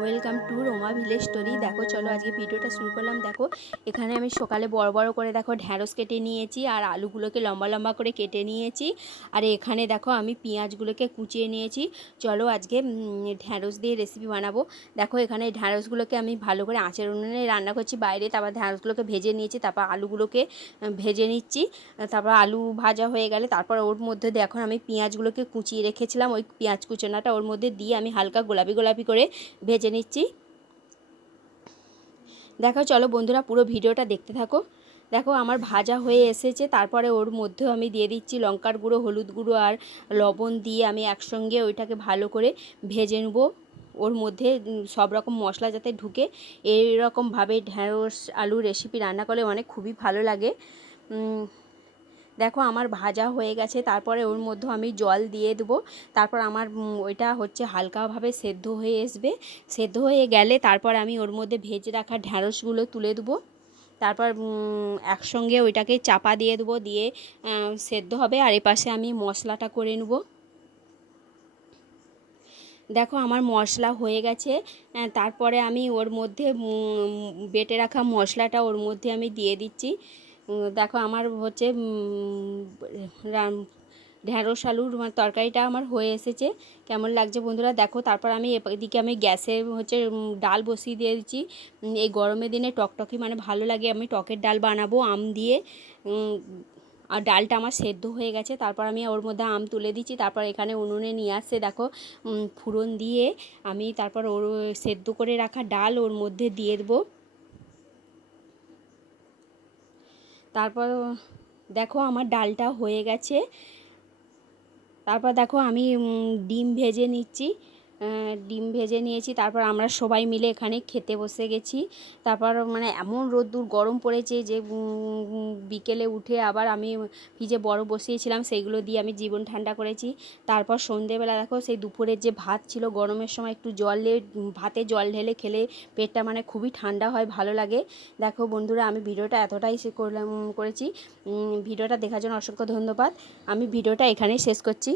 Welcome to Roma village story. দেখো, চলো আজকে ভিডিওটা শুরু করলাম। দেখো, এখানে আমি সকালে বড় বড় করে, দেখো, ঢ্যাঁড়স কেটে নিয়েছি আর আলুগুলোকে লম্বা লম্বা করে কেটে নিয়েছি। আর এখানে দেখো, আমি পেঁয়াজগুলোকে কুচিয়ে নিয়েছি। চলো আজকে ঢ্যাঁড়স দিয়ে রেসিপি বানাবো। দেখো, এখানে ঢ্যাঁড়সগুলোকে আমি ভালো করে আঁচের উনুনে রান্না করছি। বাইরে তারপর ঢ্যাঁড়সগুলোকে ভেজে নিয়েছি, তারপর আলুগুলোকে ভেজে নিচ্ছি। তারপর আলু ভাজা হয়ে গেলে, তারপর ওর মধ্যে দেখো, আমি পেঁয়াজগুলোকে কুচিয়ে রেখেছিলাম। ওই পেঁয়াজ কুচানোটা ওর মধ্যে দিয়ে আমি হালকা গোলাপি গোলাপি করে ভেজে নিচ্ছি। দেখো, চলো বন্ধুরা, পুরো ভিডিওটা দেখতে থাকো। দেখো, আমার ভাজা হয়ে এসেছে। তারপরে ওর মধ্যেও আমি দিয়ে দিচ্ছি লঙ্কার গুঁড়ো, হলুদ গুঁড়ো আর লবণ দিয়ে আমি একসঙ্গে ওইটাকে ভালো করে ভেজে নেব। ওর মধ্যে সব রকম মশলা যাতে ঢুকে, এইরকমভাবে ঢ্যাঁড়স আলু রেসিপি রান্না করলে অনেক খুবই ভালো লাগে। দেখো আমার ভাজা হয়ে গেছে, তারপরে ওর মধ্যে আমি জল দিয়ে দেবো। তারপর আমার ওইটা হচ্ছে হালকাভাবে সেদ্ধ হয়ে আসবে। সেদ্ধ হয়ে গেলে তারপর আমি ওর মধ্যে ভেজে রাখা ঢ্যাঁড়সগুলো তুলে দেবো। তারপর একসঙ্গে ওইটাকে চাপা দিয়ে দেবো, দিয়ে সেদ্ধ হবে। আর এপাশে আমি মশলাটা করে নেব। দেখো আমার মশলা হয়ে গেছে। তারপরে আমি ওর মধ্যে বেটে রাখা মশলাটা ওর মধ্যে আমি দিয়ে দিচ্ছি। দেখো আমার হচ্ছে ঢ্যাঁড়স আলুর আমার তরকারিটা আমার হয়ে এসেছে। কেমন লাগছে বন্ধুরা? দেখো, তারপর আমি এদিকে আমি গ্যাসে হচ্ছে ডাল বসিয়ে দিয়ে দিচ্ছি এই গরমের দিনে টকটকি মানে ভালো লাগে। আমি টকের ডাল বানাবো আম দিয়ে। আর ডালটা আমার সেদ্ধ হয়ে গেছে। তারপর আমি ওর মধ্যে আম তুলে দিচ্ছি। তারপর এখানে উনুনে নিয়ে আসছে, দেখো ফোড়ন দিয়ে। আমি তারপর ওর সেদ্ধ করে রাখা ডাল ওর মধ্যে দিয়ে দেবো। তারপর দেখো আমার ডালটা হয়ে গেছে। তারপর দেখো আমি ডিম ভেজে নিচ্ছি। ডিম ভেজে নিয়েছি, তারপর আমরা সবাই মিলে এখানে খেতে বসে গেছি। তারপর মানে এমন রোদ্দুর, গরম পড়েছে যে বিকেলে উঠে আবার আমি ফ্রিজে বড় বসিয়েছিলাম সেইগুলো দিয়ে আমি জীবন ঠান্ডা করেছি। তারপর সন্ধেবেলা দেখো, সেই দুপুরের যে ভাত ছিল, গরমের সময় একটু জলে ভাতে জল ঢেলে খেলে পেটটা মানে খুবই ঠান্ডা হয়, ভালো লাগে। দেখো বন্ধুরা, আমি ভিডিওটা এতটাই করলাম, করেছি। ভিডিওটা দেখার জন্য অসংখ্য ধন্যবাদ। আমি ভিডিওটা এখানেই শেষ করছি।